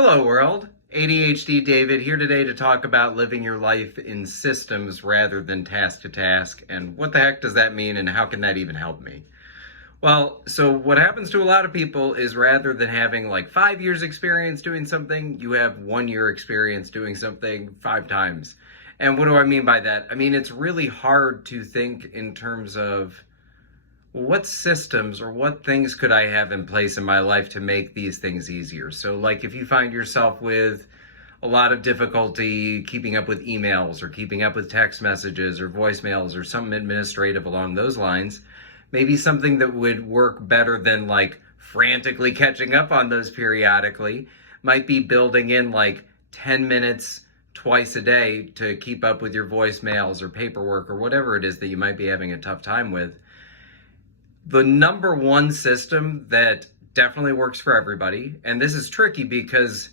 Hello, world. ADHD David here today to talk about living your life in systems rather than task to task. And what the heck does that mean, and how can that even help me? Well, so what happens to a lot of people is rather than having like 5 years experience doing something, you have 1 year experience doing something 5 times. And what do I mean by that? I mean, it's really hard to think in terms of what systems or what things could I have in place in my life to make these things easier? So, like, if you find yourself with a lot of difficulty keeping up with emails or keeping up with text messages or voicemails or something administrative along those lines, maybe something that would work better than like frantically catching up on those periodically might be building in like 10 minutes twice a day to keep up with your voicemails or paperwork or whatever it is that you might be having a tough time with. The number one system that definitely works for everybody, and this is tricky because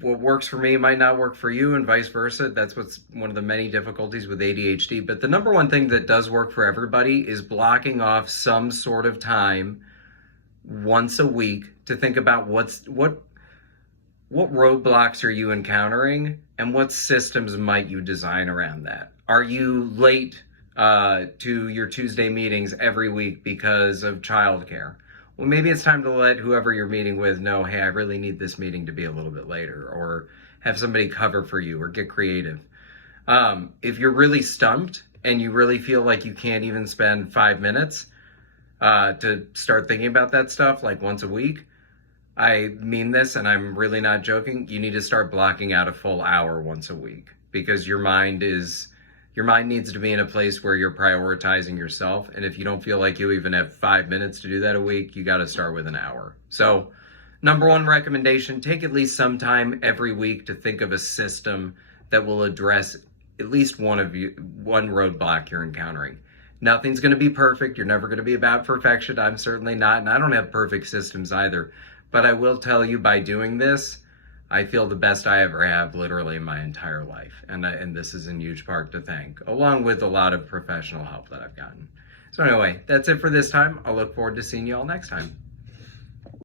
what works for me might not work for you and vice versa. That's what's one of the many difficulties with ADHD. But the number one thing that does work for everybody is blocking off some sort of time once a week to think about what roadblocks are you encountering and what systems might you design around that. Are you late to your Tuesday meetings every week because of childcare? Well, maybe it's time to let whoever you're meeting with know, hey, I really need this meeting to be a little bit later, or have somebody cover for you, or get creative. If you're really stumped and you really feel like you can't even spend 5 minutes to start thinking about that stuff like once a week, I mean this and I'm really not joking, you need to start blocking out a full hour once a week, because your mind needs to be in a place where you're prioritizing yourself. And if you don't feel like you even have 5 minutes to do that a week, you got to start with an hour. So number one recommendation, take at least some time every week to think of a system that will address at least one roadblock you're encountering. Nothing's going to be perfect. You're never going to be about perfection. I'm certainly not. And I don't have perfect systems either. But I will tell you, by doing this, I feel the best I ever have literally in my entire life. And this is in huge part to thank, along with a lot of professional help that I've gotten. So anyway, that's it for this time. I'll look forward to seeing you all next time.